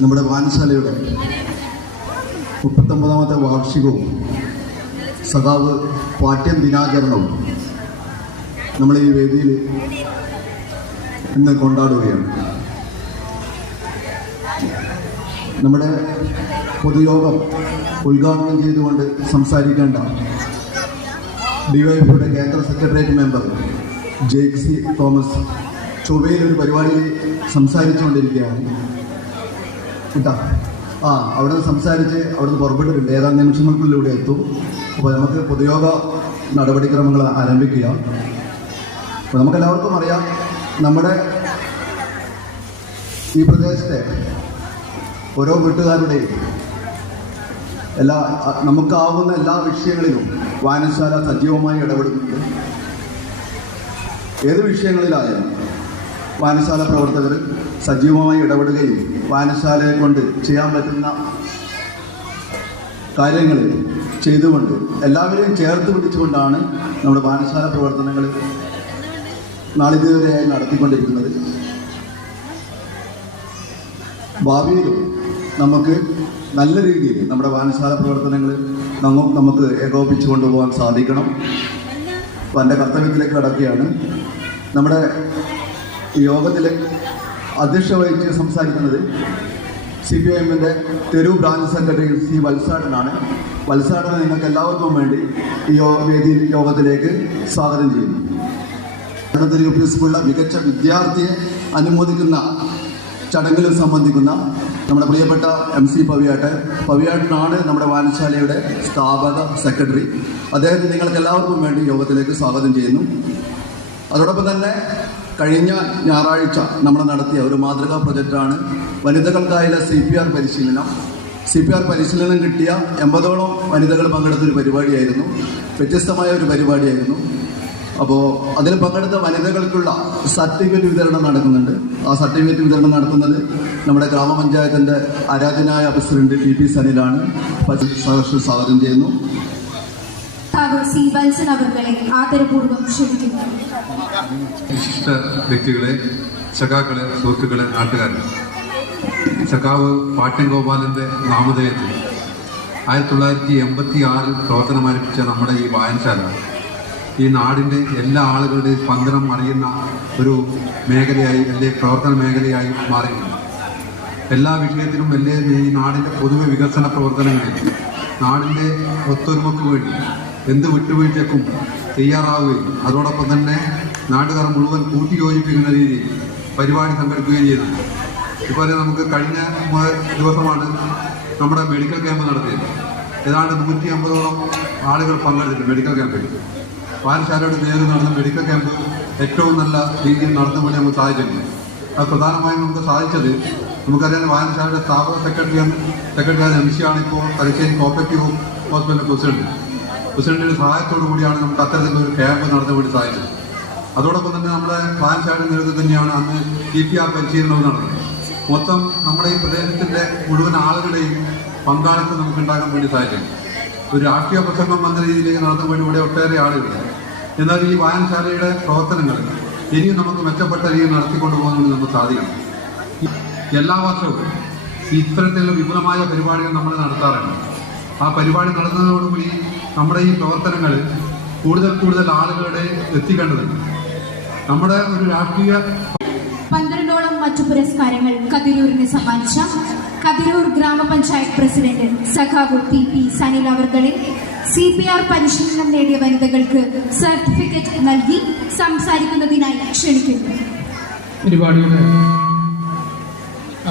നമ്മുടെ വായനശാലയുടെ 39ാമത്തെ വാർഷികവും സഖാവ് പാഠ്യം ദിനാചരണവും നമ്മൾ ഈ വേദിയിൽ ഇന്ന് കൊണ്ടാടുകയാണ്. നമ്മുടെ പൊതുയോഗം ഉദ്ഘാടനം ചെയ്തുകൊണ്ട് സംസാരിക്കേണ്ട ഡിവൈഎഫ്ഐയുടെ കേന്ദ്ര സെക്രട്ടേറിയറ്റ് മെമ്പർ ജെയ്സി തോമസ് ചൊവ്വയിലൊരു പരിപാടിയിൽ സംസാരിച്ചുകൊണ്ടിരിക്കുകയാണ്. അവിടെ നിന്ന് സംസാരിച്ച് അവിടുന്ന് പുറപ്പെട്ടിട്ടുണ്ട്. ഏതാനും നിമിഷങ്ങൾക്കുള്ളിൽ ഇവിടെ എത്തും. അപ്പോൾ നമുക്ക് പൊതുയോഗ നടപടിക്രമങ്ങൾ ആരംഭിക്കുക. അപ്പോൾ നമുക്കെല്ലാവർക്കും അറിയാം, നമ്മുടെ ഈ പ്രദേശത്തെ ഓരോ വീട്ടുകാരുടെയും നമുക്കാവുന്ന എല്ലാ വിഷയങ്ങളിലും വായനശാല സജീവമായി ഇടപെടുന്നുണ്ട്. ഏത് വിഷയങ്ങളിലായാലും വായനശാല പ്രവർത്തകർ സജീവമായി ഇടപെടുകയും വായനശാലയെ കൊണ്ട് ചെയ്യാൻ പറ്റുന്ന കാര്യങ്ങൾ ചെയ്തുകൊണ്ട് എല്ലാവരെയും ചേർത്ത് പിടിച്ചുകൊണ്ടാണ് നമ്മുടെ വായനശാല പ്രവർത്തനങ്ങൾ നാളിതുവരെയായി നടത്തിക്കൊണ്ടിരിക്കുന്നത്. ഭാവിയിലും നമുക്ക് നല്ല രീതിയിൽ നമ്മുടെ വായനശാല പ്രവർത്തനങ്ങൾ നമുക്ക് ഏകോപിപ്പിച്ചു കൊണ്ടുപോകാൻ സാധിക്കണം. അപ്പോൾ എൻ്റെ കർത്തവ്യത്തിലേക്ക് കടക്കുകയാണ്. നമ്മുടെ യോഗത്തിൽ അധ്യക്ഷത വഹിച്ച് സംസാരിക്കുന്നത് CPIMൻ്റെ തെരു ബ്രാഞ്ച് സെക്രട്ടറി സി വത്സാടനാണ്. വത്സാടനെ നിങ്ങൾക്ക് എല്ലാവർക്കും വേണ്ടി ഈ യോഗത്തിലേക്ക് സ്വാഗതം ചെയ്യുന്നു. മികച്ച വിദ്യാർത്ഥിയെ അനുമോദിക്കുന്ന ചടങ്ങിൽ സംബന്ധിക്കുന്ന നമ്മുടെ പ്രിയപ്പെട്ട MC പവിയാട്ടനാണ് നമ്മുടെ വായനശാലയുടെ സ്ഥാപക സെക്രട്ടറി. അദ്ദേഹത്തെ നിങ്ങൾക്ക് എല്ലാവർക്കും വേണ്ടി യോഗത്തിലേക്ക് സ്വാഗതം ചെയ്യുന്നു. അതോടൊപ്പം തന്നെ കഴിഞ്ഞ ഞായറാഴ്ച നമ്മൾ നടത്തിയ ഒരു മാതൃകാ പ്രൊജക്റ്റാണ് വനിതകൾക്കായുള്ള CPR പരിശീലനം. CPR പരിശീലനം കിട്ടിയ 80ഓളം വനിതകൾ പങ്കെടുത്തൊരു പരിപാടിയായിരുന്നു. വ്യത്യസ്തമായ ഒരു പരിപാടിയായിരുന്നു. അപ്പോൾ അതിൽ പങ്കെടുത്ത വനിതകൾക്കുള്ള സർട്ടിഫിക്കറ്റ് വിതരണം നടക്കുന്നുണ്ട്. ആ സർട്ടിഫിക്കറ്റ് വിതരണം നടത്തുന്നത് നമ്മുടെ ഗ്രാമപഞ്ചായത്തിൻ്റെ ആരാധനായ പ്രസിഡന്റ് PP സനിലാണ്. സ്വാഗതം ചെയ്യുന്നു. വിശിഷ്ട വ്യക്തികളെ, സഖാക്കളെ, സുഹൃത്തുക്കളെ, നാട്ടുകാരെ, സഖാവ് പാട്യം ഗോപാലൻ്റെ നാമധേയത്തിൽ 1986 പ്രവർത്തനം ആരംഭിച്ച നമ്മുടെ ഈ വായനശാല ഈ നാടിൻ്റെ എല്ലാ ആളുകളുടെയും സ്പന്ദനം അറിയുന്ന ഒരു മേഖലയായി, അല്ലെങ്കിൽ പ്രവർത്തന മേഖലയായി മാറിയിട്ടുണ്ട്. എല്ലാ വിഷയത്തിലും ഈ നാടിൻ്റെ പൊതുവെ വികസന പ്രവർത്തനങ്ങളിൽ നാടിൻ്റെ ഒത്തൊരുമയ്ക്ക് വേണ്ടി എന്ത് വിട്ടുവീഴ്ചക്കും തയ്യാറാവുകയും അതോടൊപ്പം തന്നെ നാട്ടുകാർ മുഴുവൻ കൂട്ടിയോജിപ്പിക്കുന്ന രീതിയിൽ പരിപാടി സംഘടിപ്പിക്കുകയും ചെയ്തു. ഇപ്പോൾ നമുക്ക് കഴിഞ്ഞ ദിവസമാണ് നമ്മുടെ മെഡിക്കൽ ക്യാമ്പ് നടത്തിയത്. ഏതാണ്ട് 150ഓളം ആളുകൾ പങ്കെടുത്തിട്ടുണ്ട് മെഡിക്കൽ ക്യാമ്പിൽ. വായനശാലയുടെ നേരെ നടന്ന മെഡിക്കൽ ക്യാമ്പ് ഏറ്റവും നല്ല രീതിയിൽ നടത്താൻ വേണ്ടി നമുക്ക് സാധിച്ചിട്ടുണ്ട്. അത് പ്രധാനമായും നമുക്ക് സാധിച്ചത്, നമുക്കറിയാം വായനശാലയുടെ സ്ഥാപക സെക്രട്ടറി MC ആണ് ഇപ്പോൾ തലശ്ശേരി കോപ്പറേറ്റീവ് ഹോസ്പിറ്റലിൻ്റെ പ്രസിഡന്റിന്റെ സഹായത്തോടു കൂടിയാണ് നമുക്ക് അത്തരത്തിലൊരു ക്യാമ്പ് നടത്താൻ വേണ്ടി സാധിച്ചത്. അതോടൊപ്പം തന്നെ നമ്മുടെ വായനശാലയുടെ നേതൃത്വം തന്നെയാണ് അന്ന് CPR പരിശീലനവും നടന്നത്. മൊത്തം നമ്മുടെ ഈ പ്രദേശത്തിൻ്റെ മുഴുവൻ ആളുകളുടെയും പങ്കാളിത്തം നമുക്ക് ഉണ്ടാക്കാൻ വേണ്ടി സാധിക്കും. ഒരു രാഷ്ട്രീയ പ്രസംഗം എന്ന രീതിയിലേക്ക് നടത്താൻ വേണ്ടി ഇവിടെ ഒട്ടേറെ ആളുകളുണ്ട്. എന്നാൽ ഈ വായനശാലയുടെ പ്രവർത്തനങ്ങൾ ഇനിയും നമുക്ക് മെച്ചപ്പെട്ട രീതിയിൽ നടത്തിക്കൊണ്ടുപോകാൻ വേണ്ടി നമുക്ക് സാധിക്കണം. എല്ലാ വർഷവും ഇത്തരത്തിലുള്ള വിപുലമായ പരിപാടികൾ നമ്മൾ നടത്താറുണ്ട്. ആ പരിപാടി നടന്നതോടുകൂടി നമ്മുടെ ഈ പ്രവർത്തനങ്ങൾ കൂടുതൽ ആളുകളുടെ എത്തിക്കേണ്ടതുണ്ട്. നമ്മുടെ ഒരു രാഷ്ട്രീയ 12ഓളം മറ്റു പുരസ്കാരങ്ങൾ കതിരൂരിന് സമ്മാനിച്ച കതിരൂർ ഗ്രാമപഞ്ചായത്ത് പ്രസിഡന്റ് സഖാവ് PP സനിൽ അവർകളെ CPR പരിശീലനം നേടിയ വനിതകൾക്ക് സർട്ടിഫിക്കറ്റ് നൽകി സംസാരിക്കുന്നതിനായി ക്ഷണിക്കുന്നു. പരിപാടിയുടെ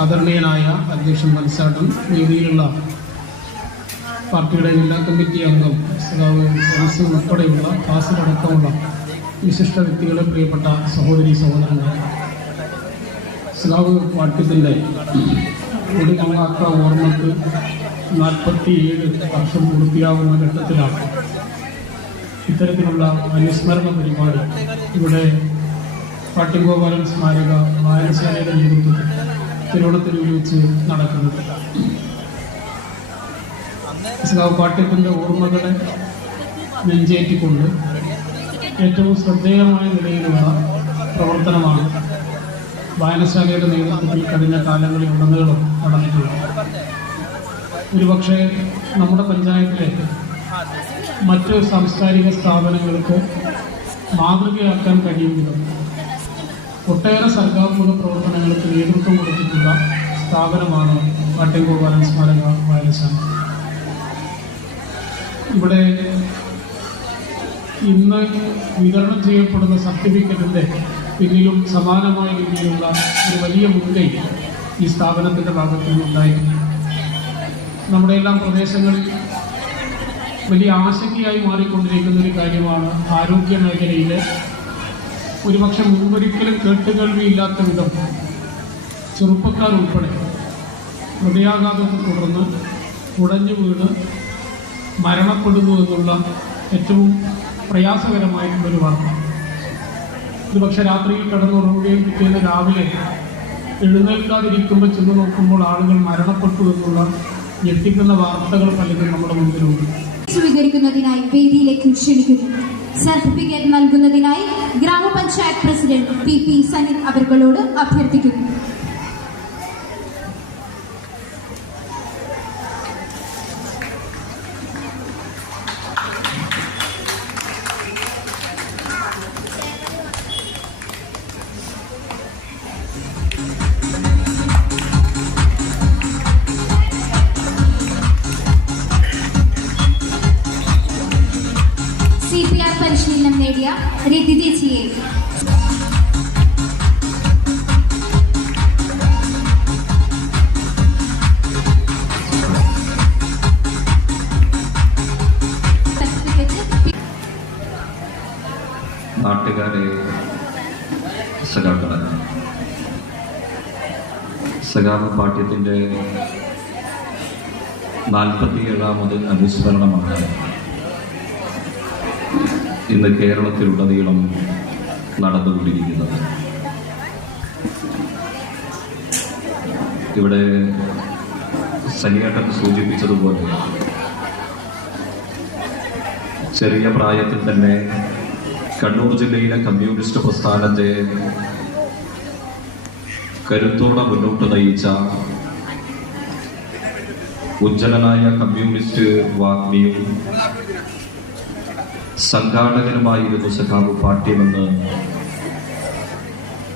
ആദരണീയനായ അധ്യക്ഷൻ വത്സാടൻ, വേദിയിലുള്ള പാർട്ടിയുടെ ജില്ലാ കമ്മിറ്റി അംഗം സഖാവ് ഉൾപ്പെടെയുള്ള കാസിലടക്കമുള്ള വിശിഷ്ട വ്യക്തികളെ, പ്രിയപ്പെട്ട സഹോദരി സഹോദരന്മാർ, സഖാവ് പാഠ്യത്തിൻ്റെ ഒരു കണക്കാക്ക ഓർമ്മക്ക് 47 വർഷം പൂർത്തിയാവുന്ന ഘട്ടത്തിലാണ് ഇത്തരത്തിലുള്ള അനുസ്മരണ പരിപാടി ഇവിടെ പാട്യം ഗോപാലൻ സ്മാരക വായനശാലയുടെ നേതൃത്വത്തിൽ തിരുവോണത്തിലൂടെ വെച്ച് നടക്കുന്നത്. സഖാവ് പാട്യത്തിൻ്റെ ഓർമ്മകളെ നെഞ്ചേറ്റിക്കൊണ്ട് ഏറ്റവും ശ്രദ്ധേയമായ നിലയിലുള്ള പ്രവർത്തനമാണ് വായനശാലയുടെ നേതൃത്വത്തിൽ കഴിഞ്ഞ കാലങ്ങളിൽ ഉടനീളം നടന്നിട്ടുള്ളത്. ഒരുപക്ഷെ നമ്മുടെ പഞ്ചായത്തിലെ മറ്റ് സാംസ്കാരിക സ്ഥാപനങ്ങൾക്ക് മാതൃകയാക്കാൻ കഴിയും വിധം ഒട്ടേറെ സർഗാത്മക പ്രവർത്തനങ്ങൾക്ക് നേതൃത്വം കൊടുത്തിട്ടുള്ള സ്ഥാപനമാണ് പാട്യം സ്മാരക വായനശാല. ഇവിടെ ഇന്ന് വിതരണം ചെയ്യപ്പെടുന്ന സർട്ടിഫിക്കറ്റിൻ്റെ പിന്നിലും സമാനമായ രീതിയിലുള്ള ഒരു വലിയ മുൻകൈ ഈ സ്ഥാപനത്തിൻ്റെ ഭാഗത്തു നിന്നുണ്ടായിട്ടുണ്ട്. നമ്മുടെ എല്ലാം പ്രദേശങ്ങളിൽ വലിയ ആശങ്കയായി മാറിക്കൊണ്ടിരിക്കുന്ന ഒരു കാര്യമാണ് ആരോഗ്യ മേഖലയിലെ ഒരുപക്ഷെ മുൻപൊരിക്കലും കേട്ടുകേൾവിയില്ലാത്ത വിധം ചെറുപ്പക്കാർ ഉൾപ്പെടെ ഹൃദയാഘാതത്തെ തുടർന്ന് കുടഞ്ഞു വീണ് മരണപ്പെടുന്നു എന്നുള്ള ഏറ്റവും പ്രയാസകരമായിട്ടുള്ളൊരു വാർത്ത. ഒരുപക്ഷെ രാത്രിയിൽ കിടന്നുറങ്ങുകയും പിറ്റേന്ന് രാവിലെ എഴുന്നേൽക്കാതിരിക്കുമ്പോൾ ചെന്ന് നോക്കുമ്പോൾ ആളുകൾ മരണപ്പെട്ടു എന്നുള്ള ഞെട്ടിക്കുന്ന വാർത്തകൾ പലതും നമ്മുടെ മുമ്പിലുണ്ട്. സ്വീകരിക്കുന്നതിനായി വേദിയിലേക്ക് ക്ഷണിക്കുന്നു. സർട്ടിഫിക്കറ്റ് നൽകുന്നതിനായി ഗ്രാമപഞ്ചായത്ത് പ്രസിഡന്റ് PP സനിൽ അവർകളോട് അഭ്യർത്ഥിക്കുന്നു. CPR പരിശീലനം നേടിയ രതിജിയെ നാട്ടുകാരെ, സഖാക്കളെ, സഖാവ് പാട്യത്തിൻ്റെ 47ാമത് അനുസ്മരണമാണ് ഇന്ന് കേരളത്തിലുടനീളം നടന്നുകൊണ്ടിരിക്കുന്നത്. ഇവിടെ സനിയേട്ടൻ സൂചിപ്പിച്ചതുപോലെ ചെറിയ പ്രായത്തിൽ തന്നെ കണ്ണൂർ ജില്ലയിലെ കമ്മ്യൂണിസ്റ്റ് പ്രസ്ഥാനത്തെ കരുത്തോടെ മുന്നോട്ട് നയിച്ച ഉജ്ജ്വലനായ കമ്മ്യൂണിസ്റ്റ് വാഗ്മിയും സംഘാടകനുമായിരുന്നു സഖാവ് പാട്യമെന്ന്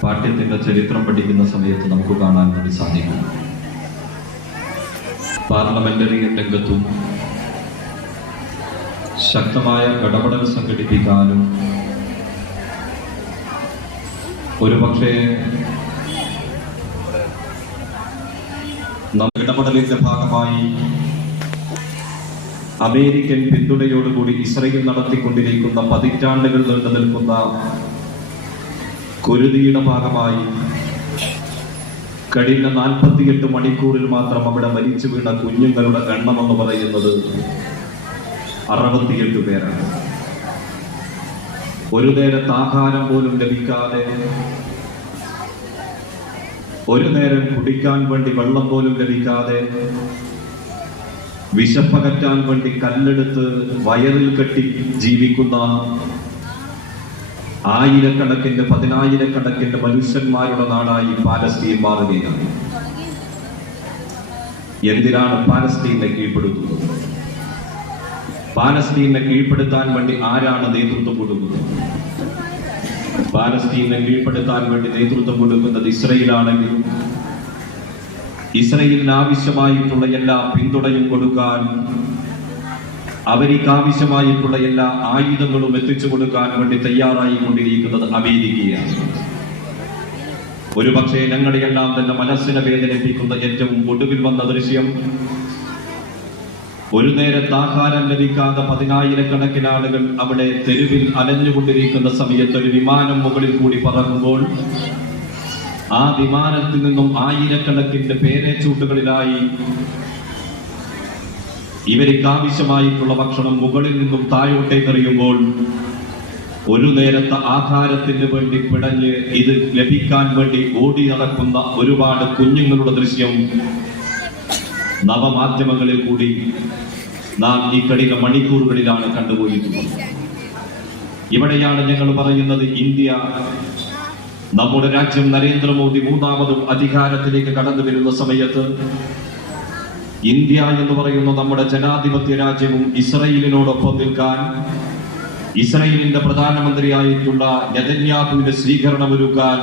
പാട്യത്തിന്റെ ചരിത്രം പഠിക്കുന്ന സമയത്ത് നമുക്ക് കാണാൻ വേണ്ടി സാധിക്കും. പാർലമെന്ററി രംഗത്തും ശക്തമായ ഇടപെടൽ സംഘടിപ്പിക്കാനും ഒരുപക്ഷെ ഇടപെടലിന്റെ ഭാഗമായി അമേരിക്കൻ പിന്തുണയോടുകൂടി ഇസ്രയേൽ നടത്തിക്കൊണ്ടിരിക്കുന്ന പതിറ്റാണ്ടുകൾ നീണ്ടു നിൽക്കുന്ന കുരുതിയുടെ ഭാഗമായി കഴിഞ്ഞ 48 മണിക്കൂറിൽ മാത്രം അവിടെ മരിച്ചു വീണ കുഞ്ഞുങ്ങളുടെ എണ്ണം എന്ന് പറയുന്നത് 68 പേരാണ്. ഒരു നേരത്തെ ആഹാരം പോലും ലഭിക്കാതെ, ഒരു നേരം കുടിക്കാൻ വേണ്ടി വെള്ളം പോലും ലഭിക്കാതെ, വിശപ്പകറ്റാൻ വേണ്ടി കല്ലെടുത്ത് വയറിൽ കെട്ടി ജീവിക്കുന്ന ആയിരക്കണക്കിന് 10,000-കണക്കിന് മനുഷ്യന്മാരുടെ നാടായി പാലസ്തീൻ മാറുകയാണ്. എന്തിനാണ് പാലസ്തീനെ കീഴ്പ്പെടുത്തുന്നത്? പാലസ്തീനെ കീഴ്പ്പെടുത്താൻ വേണ്ടി ആരാണ് നേതൃത്വം കൊടുക്കുന്നത്? പാലസ്തീനെ കീഴ്പ്പെടുത്താൻ വേണ്ടി നേതൃത്വം കൊടുക്കുന്നത് ഇസ്രയേലാണെങ്കിൽ ഇസ്രയേലിന് ആവശ്യമായിട്ടുള്ള എല്ലാ പിന്തുണയും കൊടുക്കാൻ, അവർക്ക് ആവശ്യമായിട്ടുള്ള എല്ലാ ആയുധങ്ങളും എത്തിച്ചു കൊടുക്കാൻ വേണ്ടി തയ്യാറായി കൊണ്ടിരിക്കുന്നത് അമേരിക്കയാണ്. ഒരുപക്ഷെ ഞങ്ങളുടെയെല്ലാം തന്നെ മനസ്സിനെ വേദനിപ്പിക്കുന്ന ഏറ്റവും ഒടുവിൽ വന്ന ദൃശ്യം, ഒരു നേരത്തെ ആഹാരം ലഭിക്കാതെ 10,000-കണക്കിന് ആളുകൾ അവിടെ തെരുവിൽ അലഞ്ഞുകൊണ്ടിരിക്കുന്ന സമയത്ത് ഒരു വിമാനം മുകളിൽ കൂടി പറക്കുമ്പോൾ ആ വിമാനത്തിൽ നിന്നും ആയിരക്കണക്കിന് പേരച്ചൂട്ടുകളിലായി ഇവർക്ക് ആവശ്യമായിട്ടുള്ള ഭക്ഷണം മുകളിൽ നിന്നും താഴോട്ടേക്ക് എറിയുമ്പോൾ ഒരു നേരത്തെ ആഹാരത്തിന് വേണ്ടി പിടഞ്ഞ് ഇത് ലഭിക്കാൻ വേണ്ടി ഓടി നടക്കുന്ന ഒരുപാട് കുഞ്ഞുങ്ങളുടെ ദൃശ്യം നവമാധ്യമങ്ങളിൽ കൂടി നാം ഈ കഴിഞ്ഞ മണിക്കൂറുകളിലാണ് കണ്ടുപോയിട്ടുള്ളത്. ഇവിടെയാണ് ഞങ്ങൾ പറയുന്നത്, ഇന്ത്യ നമ്മുടെ രാജ്യം നരേന്ദ്രമോദി മൂന്നാമതും അധികാരത്തിലേക്ക് കടന്നു വരുന്ന സമയത്ത് ഇന്ത്യ എന്ന് പറയുന്ന നമ്മുടെ ജനാധിപത്യ രാജ്യവും ഇസ്രയേലിനോടൊപ്പം നിൽക്കാൻ ഇസ്രയേലിന്റെ പ്രധാനമന്ത്രിയായിട്ടുള്ള നെതന്യാഹുവിന്റെ സ്വീകരണമൊരുക്കാൻ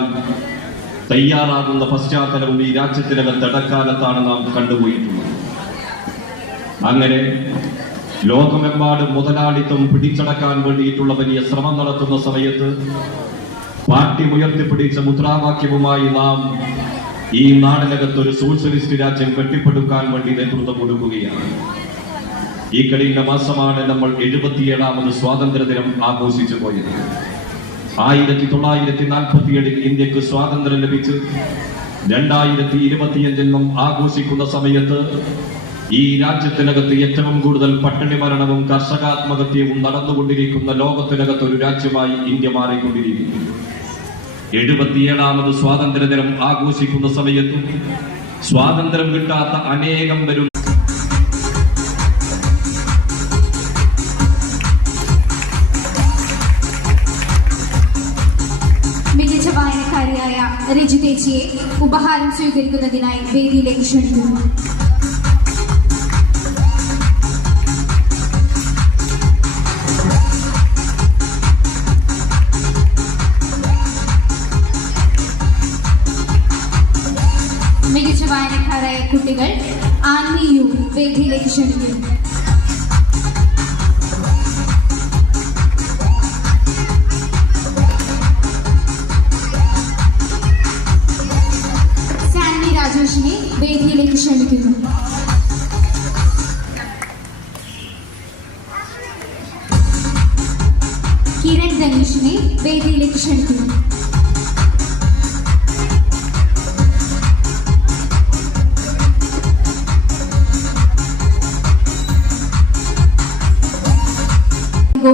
തയ്യാറാകുന്ന പശ്ചാത്തലവും ഈ രാജ്യത്തിനകത്ത് ഇടക്കാലത്താണ് നാം കണ്ടുപോയിട്ടുള്ളത്. അങ്ങനെ ലോകമെമ്പാടും മുതലാളിത്തം പിടിച്ചടക്കാൻ വേണ്ടിയിട്ടുള്ള വലിയ ശ്രമം നടത്തുന്ന സമയത്ത് പാർട്ടി ഉയർത്തിപ്പിടിച്ച മുദ്രാവാക്യവുമായി നാം ഈ നാടിനകത്ത് ഒരു സോഷ്യലിസ്റ്റ് രാജ്യം കെട്ടിപ്പടുക്കാൻ വേണ്ടി നേതൃത്വം കൊടുക്കുകയാണ്. ഈ കഴിഞ്ഞ മാസമാണ് നമ്മൾ 77ാമത് സ്വാതന്ത്ര്യദിനം ആഘോഷിച്ചു പോയത്. 1947 ഇന്ത്യക്ക് സ്വാതന്ത്ര്യം ലഭിച്ച് 2025 നാം ആഘോഷിക്കുന്ന സമയത്ത് ഈ രാജ്യത്തിനകത്ത് ഏറ്റവും കൂടുതൽ പട്ടിണി മരണവും കർഷകാത്മഹത്യവും നടന്നുകൊണ്ടിരിക്കുന്ന ലോകത്തിനകത്ത് ഒരു രാജ്യമായി ഇന്ത്യ മാറിക്കൊണ്ടിരിക്കുന്നു. 77ാമത് സ്വാതന്ത്ര്യദിനം ആഘോഷിക്കുന്ന സമയത്ത് സ്വാതന്ത്ര്യം കിട്ടാത്ത അനേകം പേരും മികച്ച വായനക്കാരിയായ രജിതേച്ചിയെ ഉപഹാരം സ്വീകരിക്കുന്നതിനായി വേദിയിലേക്ക് ക്ഷണിക്കുന്നു. മികച്ച വായനക്കാരായ കുട്ടികൾ ആൻവിയു വേദിയിലേക്ക് ക്ഷണിക്കുന്നു. സാൻവി രാജേഷിനെ വേദിയിലേക്ക് ക്ഷണിക്കുന്നു. കിരൺ ധനീഷിനെ വേദിയിലേക്ക് ക്ഷണിക്കുന്നു.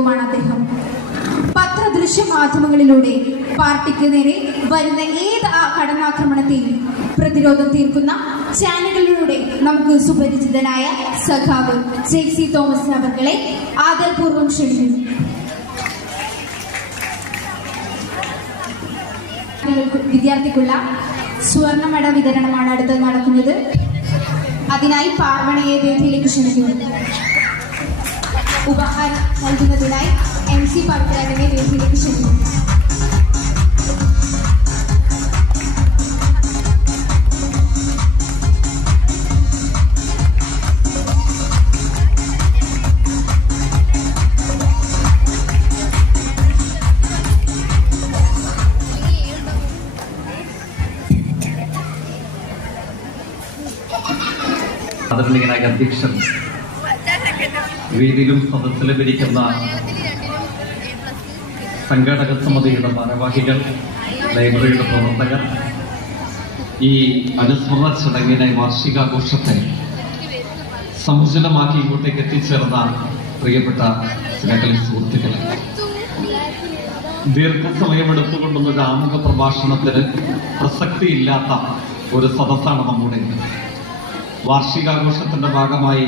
ാണ് അദ്ദേഹം. പത്രദൃശ്യ മാധ്യമങ്ങളിലൂടെ പാർട്ടിക്ക് നേരെ വരുന്ന ഏത് കടന്നാക്രമണത്തെയും പ്രതിരോധം തീർക്കുന്ന ചാനലുകളിലൂടെ നമുക്ക് സുപരിചിതനായ സഖാവ് ജെയ്സി തോമസ് അവർകളെ ആദരപൂർവ്വം ക്ഷണിക്കുന്നു. വിദ്യാർത്ഥിക്കുള്ള സ്വർണ്ണമട വിതരണമാണ് അടുത്ത് നടക്കുന്നത്. അതിനായി പാർവണയെ വേദിയിലേക്ക് ക്ഷണിക്കുന്നു. ഉപഹാരം നൽകുന്നതിനായി MC പവിത്രാജനെ വേദിയിലേക്ക് ക്ഷണിക്കുന്നു. ആദരണീയനായ അധ്യക്ഷൻ, വേദിയിലും സദസ്സിലും ഇരിക്കുന്ന സംഘാടക സമിതിയുടെ ഭാരവാഹികൾ, ലൈബ്രറിയുടെ പ്രവർത്തകർ, ഈ അനുസ്മരണ ചടങ്ങിനെ, വാർഷികാഘോഷത്തെ സമുചിതമാക്കി ഇങ്ങോട്ടേക്ക് എത്തിച്ചേർന്ന പ്രിയപ്പെട്ട സകല സുഹൃത്തുക്കളെ, ദീർഘസമയമെടുത്തുകൊണ്ടുള്ള ആമുഖ പ്രഭാഷണത്തിന് പ്രസക്തിയില്ലാത്ത ഒരു സദസ്സാണ് നമ്മുടെ. വാർഷികാഘോഷത്തിന്റെ ഭാഗമായി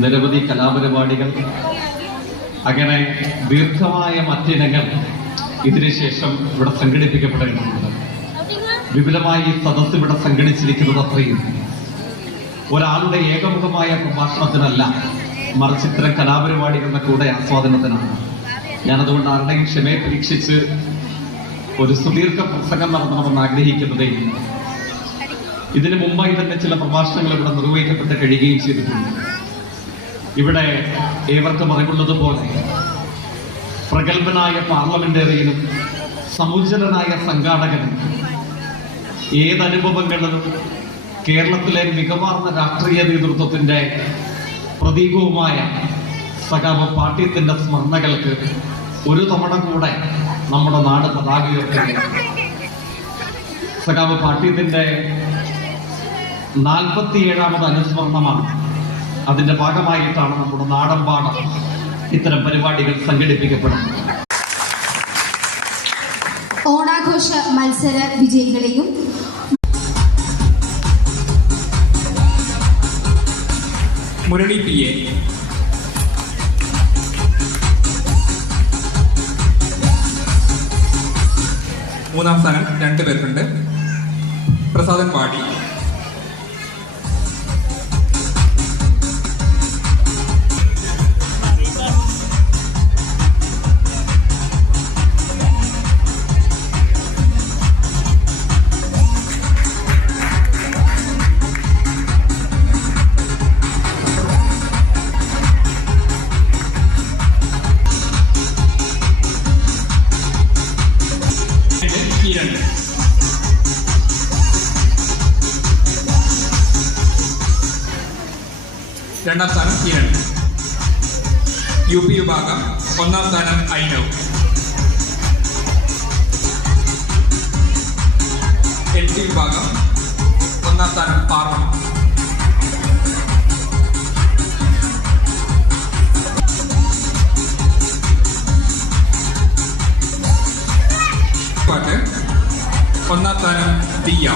നിരവധി കലാപരിപാടികൾ, അങ്ങനെ ദീർഘമായ മറ്റിനങ്ങൾ ഇതിനുശേഷം ഇവിടെ സംഘടിപ്പിക്കപ്പെടേണ്ടതുണ്ട്. വിപുലമായി ഈ സദസ്സ് ഇവിടെ സംഘടിച്ചിരിക്കുന്നത് അത്രയും ഒരാളുടെ ഏകമുഖമായ പ്രഭാഷണത്തിനല്ല, മറിച്ച് ഇത്തരം കലാപരിപാടികളുടെ കൂടെ ആസ്വാദനത്തിനാണ്. ഞാനതുകൊണ്ട് ആരുടെയും ക്ഷമയെ പരീക്ഷിച്ച് ഒരു സുദീർഘ പ്രസംഗം നടത്തണമെന്ന് ആഗ്രഹിക്കുന്നതേയില്ല. ഇതിനു മുമ്പായി തന്നെ ചില പ്രഭാഷണങ്ങൾ ഇവിടെ നിർവഹിക്കപ്പെട്ട് കഴിയുകയും ചെയ്തിട്ടുണ്ട്. ഇവിടെ ഏവർക്കും അറിവുള്ളതുപോലെ പ്രഗത്ഭനായ പാർലമെന്റേറിയനും സമുചിതനായ സംഘാടകനും ഏതനുഭവങ്ങളും കേരളത്തിലെ മികവാർന്ന രാഷ്ട്രീയ നേതൃത്വത്തിന്റെ പ്രതീകവുമായ സഖാവ് പാട്യത്തിന്റെ സ്മരണകൾക്ക് ഒരു തവണ കൂടെ നമ്മുടെ നാട് പതാക ഉയർത്തുകയാണ്. സഖാവ് പാട്യത്തിന്റെ 47ാമത് അനുസ്മരണമാണ്. അതിന്റെ ഭാഗമായിട്ടാണ് നമ്മുടെ നാടൻപാടം ഇത്തരം പരിപാടികൾ സംഘടിപ്പിക്കപ്പെടുന്നത്. ഓണാഘോഷ മത്സര വിജയികളെയും മുരളി PA, മൂന്നാം സ്ഥാനം 2 പേർക്കുണ്ട്. പ്രസാദൻ പാടി. കിരൺ. രണ്ടാം സ്ഥാനം കിരൺ. UP വിഭാഗം 1ാം സ്ഥാനം ഐനവ്. LC വിഭാഗം 1ാം സ്ഥാനം പാർവണ. പാട്ട് 1ാം സ്ഥാനം ദിയ.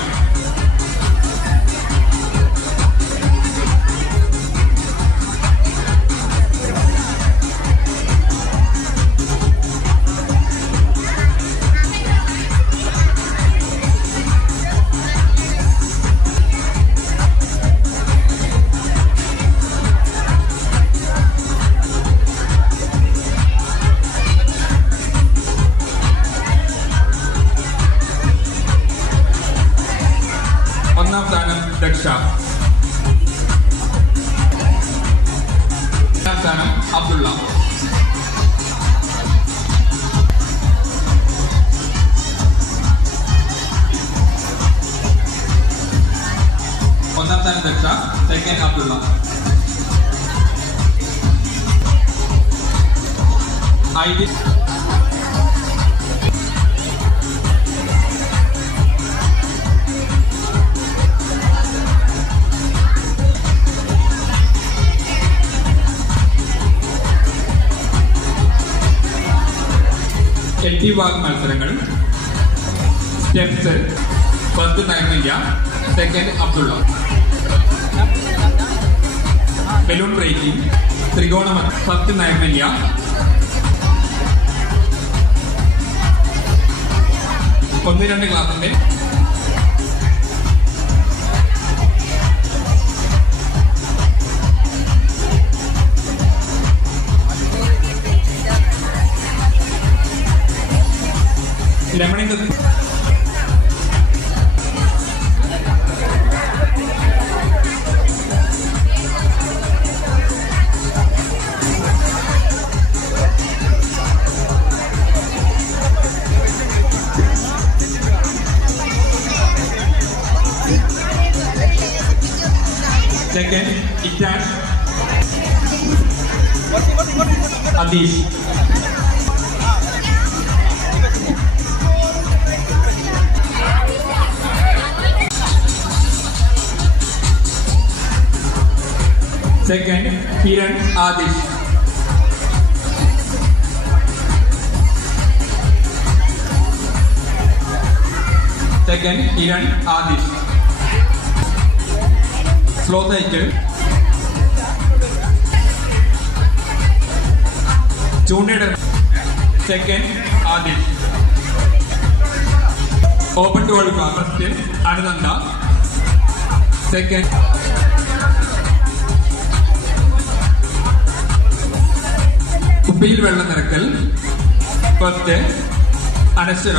ഒന്നാം സ്ഥാനം ദക്ഷ. രണ്ടാം സ്ഥാനം അബ്ദുള്ള. ഒന്നാം സ്ഥാനം Daksha, second Abdulla. ID LT വിഭാഗം മത്സരങ്ങൾ. Steps first Naimilla, second Abdulla. Balloon breaking, ത്രികോണമ ഫസ്റ്റ് നൈമില്ല, ഒന്ന് രണ്ട് ക്ലാസിന്റെ ലെമണിംഗ്. സെക്കൻഡ് ഇറ്റാൻ Adheesh. Second Kiran Adish. Second Kiran Adish. Slow cycle, ചൂണ്ടയുടെ second Adish. Open to all first Anunanda. Second കുപ്പിയിൽ വെള്ളം നിറക്കൽ, first Anaswara.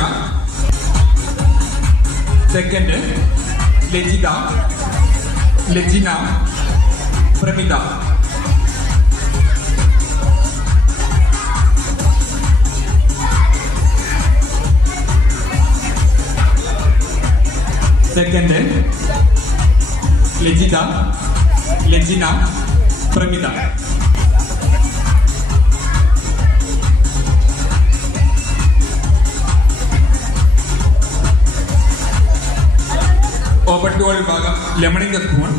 Second Lajitha, Lajina, Pramitha. Second Lajitha, Lajina, Pramitha. Open to all വിഭാഗം ലെമണിംഗ് ദ സ്പൂൺ.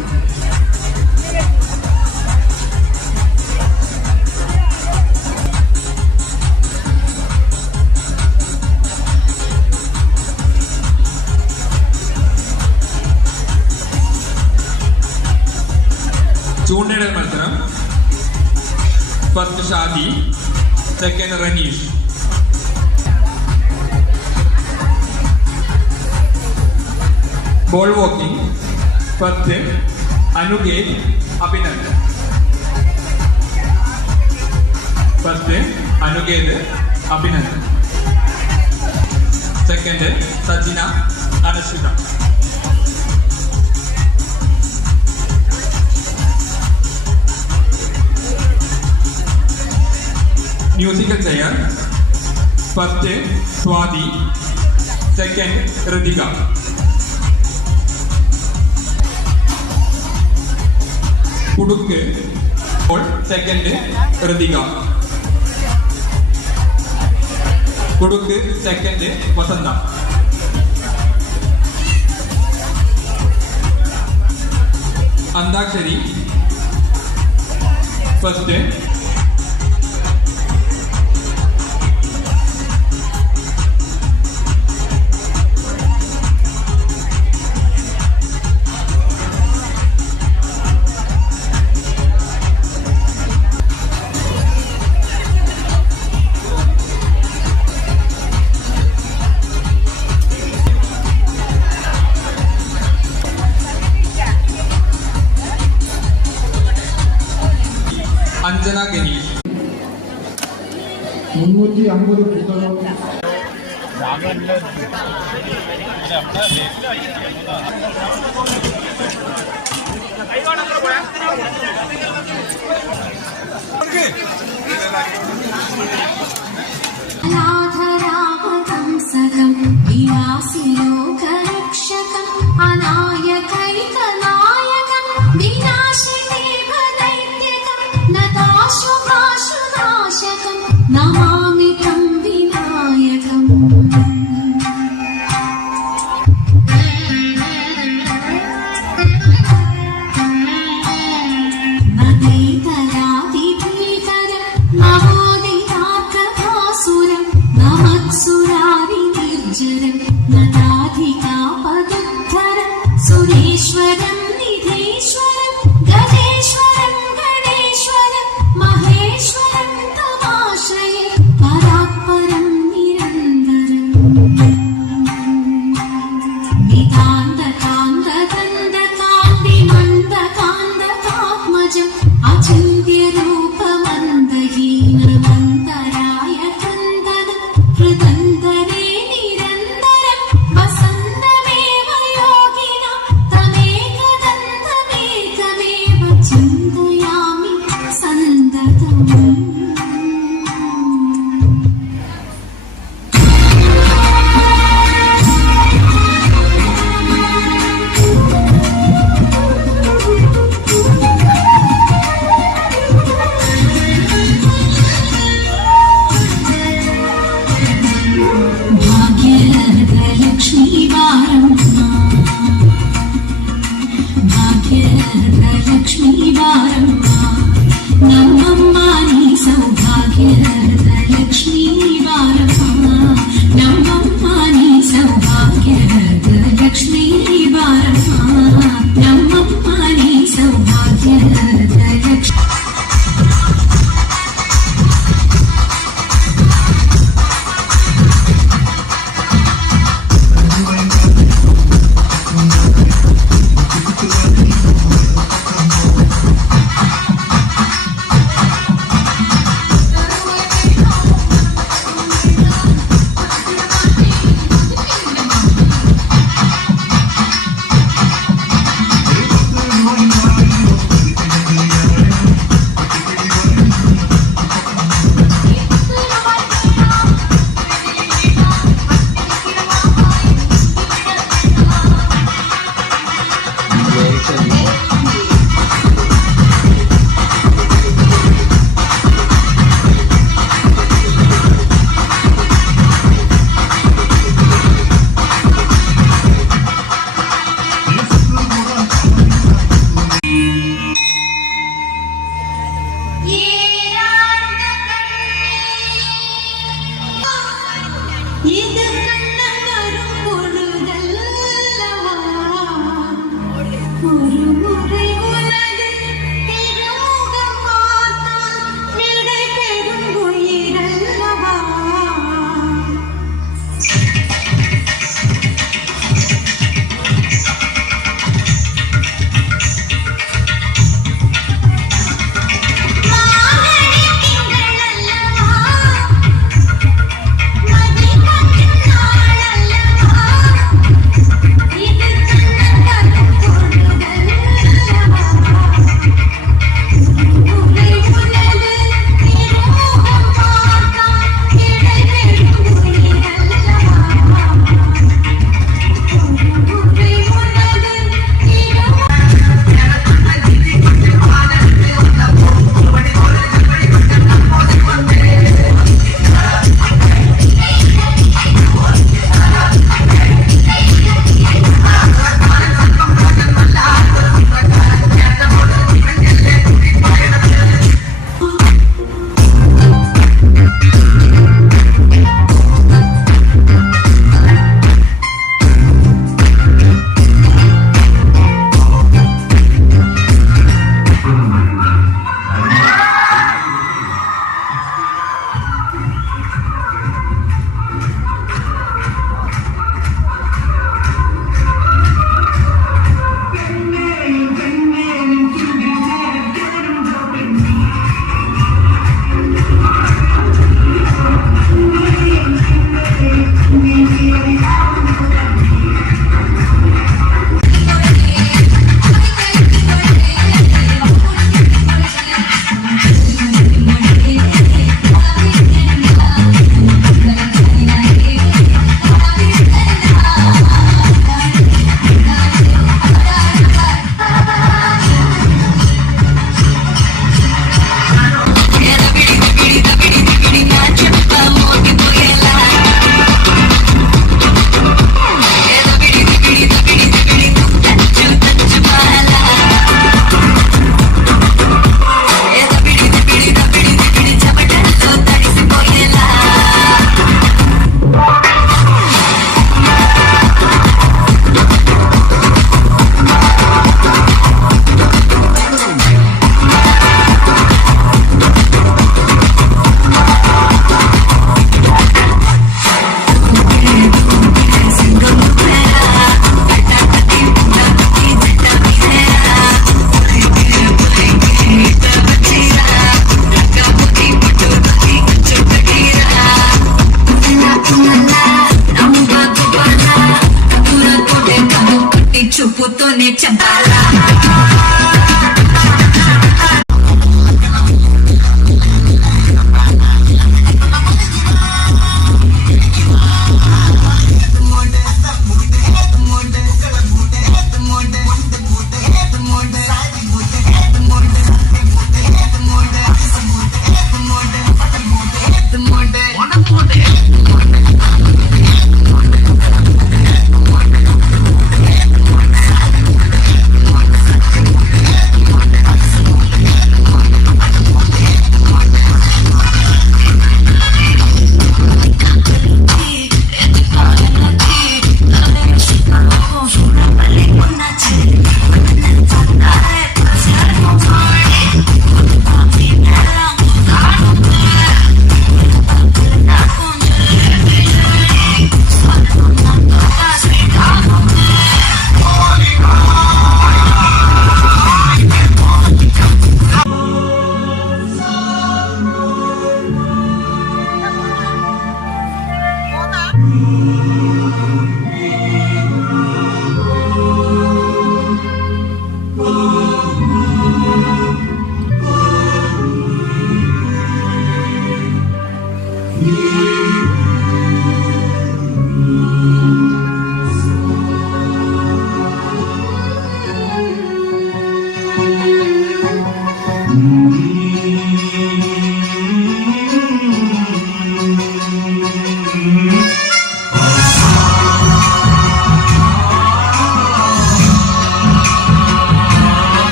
ചൂണ്ടയുടെ മത്സരം. First Shadi, second Ranish. Ball walking. First Anugeth Abhinand. First Anugeth Abhinand. Second Sajina Anaswitha. Musical chair. First Swathi, second Rithika. കുടുക്ക് സെക്കൻഡ് ഋതിക. കുടുക്ക് സെക്കൻഡ് വസന്ത. അന്താക്ഷരി. ഫസ്റ്റ് അഞ്ജന ഗനീഷ്. 350 പുസ്തകം നാഥരാഗതംസകം വിലാസിലോകരക്ഷകം അനായകൈകനായകം വിനാശിദേവദൈത്യകം നതാശുഭാശുനാശകം നമാമി തം വിനായകം. നദൈതരാതിഭീകരം നവോദിതാർത്ഥഭാസുരം നമത്സുരാരിനിർജരം നദാധികാപദുദ്ധരം സുരേശ്വരം നിധീശ്വരം ഗജേശ്വരം ഗണേശ്വരം മഹേശ്വരം തമാശ്രയേ പരാത്പരം നിരന്തരം. നിതാന്തകാന്തദന്തകാന്തിമന്തകാന്തകാത്മജം അചിന്ത്യരൂപമന്തഹീനമന്തരായ കന്ദനം ഹൃദന്തരേ നിരന്തരം വസന്തമേവ യോഗിനാം തമേകദന്തമേകമേവ ചിന്തയാമി സന്തതം. ഭാഗ്യലക്ഷ്മീവാരം ഭാഗ്യലക്ഷ്മീവാരം നമ്മമ്മ നീ സൗഭാഗ്യലക്ഷ്മീവാരം നമ്മമ്മ നീ സൗഭാഗ്യലക്ഷ്മീവാരം നമ്മമ്മ നീ സൗഭാഗ്യലക്ഷ്മി.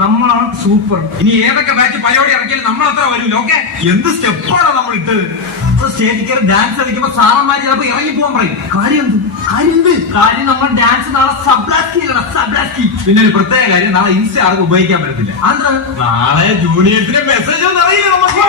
നമ്മളാണ് സൂപ്പർ. ഇനി ഏതൊക്കെ ബാച്ച് പരിപാടി ഇറക്കിയാലും നമ്മൾ അത്ര വരില്ല. ഓക്കെ, എന്ത് സ്റ്റെപ്പാണോ നമ്മൾ ഇട്ടത്. സ്റ്റേജിൽ കയറി ഡാൻസ് കളിക്കുമ്പോ സാറന്മാര് ചിലപ്പോ ഇറങ്ങി പോകാൻ പറയും. കാര്യം നമ്മൾ ഡാൻസ് നാളെ സബ്ലാസ്കി. പിന്നെ ഒരു പ്രത്യേക കാര്യം, നാളെ ഇൻസ്റ്റ ആർക്കും ഉപയോഗിക്കാൻ പറ്റത്തില്ല. നാളെ ജൂനിയേഴ്സിന്റെ മെസ്സേജ് ഒന്നും അറിയില്ല നമുക്ക്.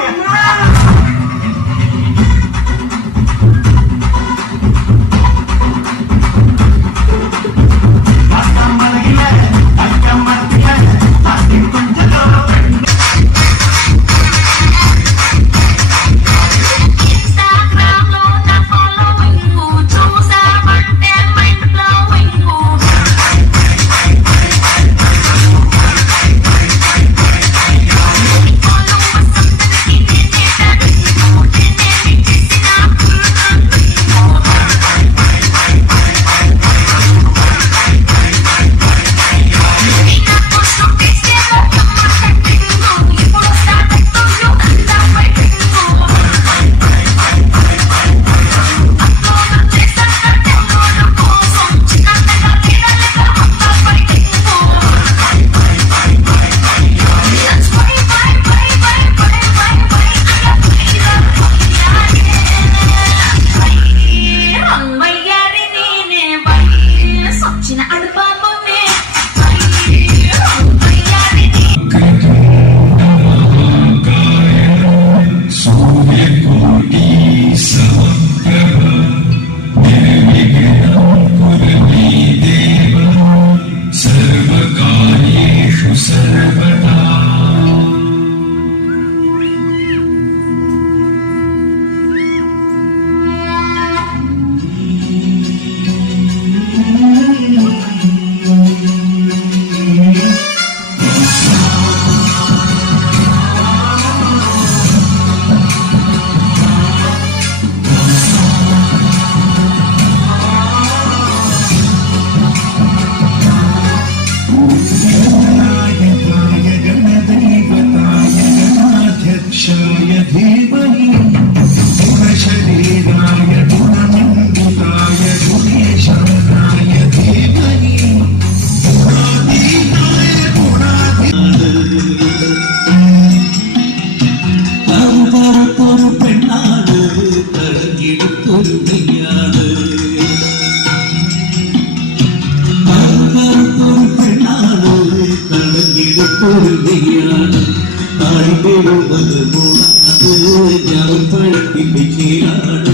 ഞാൻ പഴക്കിപ്പിച്ചിലാണ്